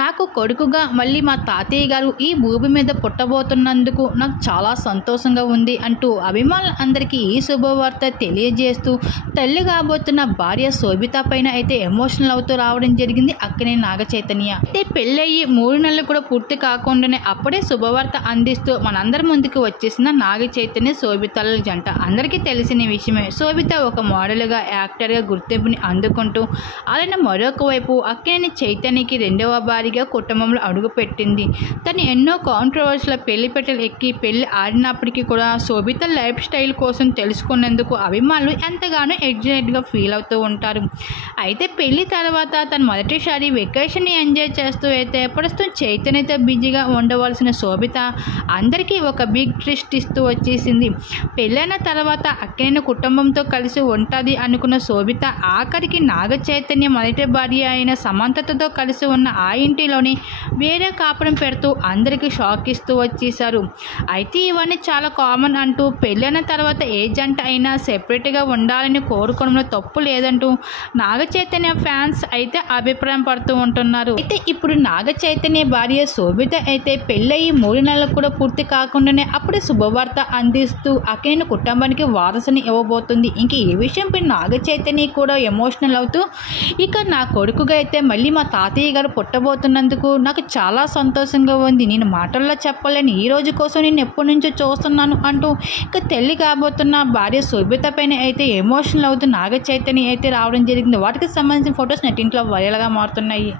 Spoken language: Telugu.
నాకు కొడుకుగా మళ్ళీ మా తాతయ్య గారు ఈ భూమి మీద పుట్టబోతున్నందుకు నాకు చాలా సంతోషంగా ఉంది అంటూ అభిమానులందరికీ ఈ శుభవార్త తెలియజేస్తూ తల్లి కాబోతున్న భార్య శోభిత పైన అయితే ఎమోషనల్ అవుతూ రావడం జరిగింది అక్కినేని నాగచైతన్య. అయితే పెళ్ళయ్యి 3 నెలలు కూడా పూర్తి కాకుండానే అప్పుడే శుభవార్త అందిస్తూ మనందరి ముందుకు వచ్చేసిన నాగచైతన్య శోభితల జంట. అందరికీ తెలిసిన విషయమే. శోభిత ఒక మోడల్గా యాక్టర్గా గుర్తింపుని అందుకుంటూ అలానే మరొక వైపు అక్కినేని చైతన్యకి రెండవ భారీగా కుటుంబంలో అడుగుపెట్టింది. తను ఎన్నో కాంట్రవర్సీల పెళ్లిపెట్టలు ఎక్కి పెళ్లి ఆడినప్పటికీ కూడా శోభిత లైఫ్ స్టైల్ కోసం తెలుసుకునేందుకు అభిమానులు ఎంతగానో ఎగ్జైట్గా ఫీల్ అవుతూ ఉంటారు. అయితే పెళ్లి తర్వాత తను మొదటిసారి వెకేషన్ని ఎంజాయ్ చేస్తూ అయితే ప్రస్తుతం చైతన్యతో బిజీగా ఉండవలసిన శోభిత అందరికీ ఒక బిగ్ ట్విస్ట్ ఇస్తూ వచ్చేసింది. పెళ్ళైన తర్వాత అక్కినేని కుటుంబంతో కలిసి ఉంటుంది అనుకున్న శోభిత ఆఖరికి నాగ చైతన్య మొదటి భార్య అయిన సమంతతో కలిసి ఉన్న ఆ ఇంటిలోని వేరే కాపురం పెడుతూ అందరికీ షాక్ ఇస్తూ వచ్చేశారు. అయితే ఇవన్నీ చాలా కామన్ అంటూ పెళ్ళైన తర్వాత ఏ జంట అయినా సెపరేట్గా ఉండాలని కోరుకోవడంలో తప్పు లేదంటూ నాగ చైతన్య ఫ్యాన్స్ అయితే అభిప్రాయం పడుతూ ఉంటున్నారు. అయితే ఇప్పుడు నాగ చైతన్య భార్య శోభిత అయితే పెళ్ళయి 3 నెలలు కూడా పూర్తి కాకుండానే అప్పుడే శుభవార్త అందిస్తూ అక్కినేని కుటుంబానికి వారసుని ఇవ్వబోతుంది. ఇంక ఈ విషయంపై నాగ చైతన్య కూడా ఎమోషనల్ అవుతూ ఇక నా కొడుకుగా అయితే మళ్ళీ మా తాతయ్య గారు పుట్టబోతున్నందుకు నాకు చాలా సంతోషంగా ఉంది. నేను మాటల్లో చెప్పలేని ఈ రోజు కోసం నేను ఎప్పటి నుంచో చూస్తున్నాను అంటూ ఇక తల్లి కాబోతున్న భార్య శోభిత పైన అయితే ఎమోషనల్ అవుతూ నాగ చైతన్య అయితే రావడం జరిగింది. వాటికి సంబంధించిన ఫొటోస్ నెట్టింట్లో వైరల్గా మారుతున్నాయి.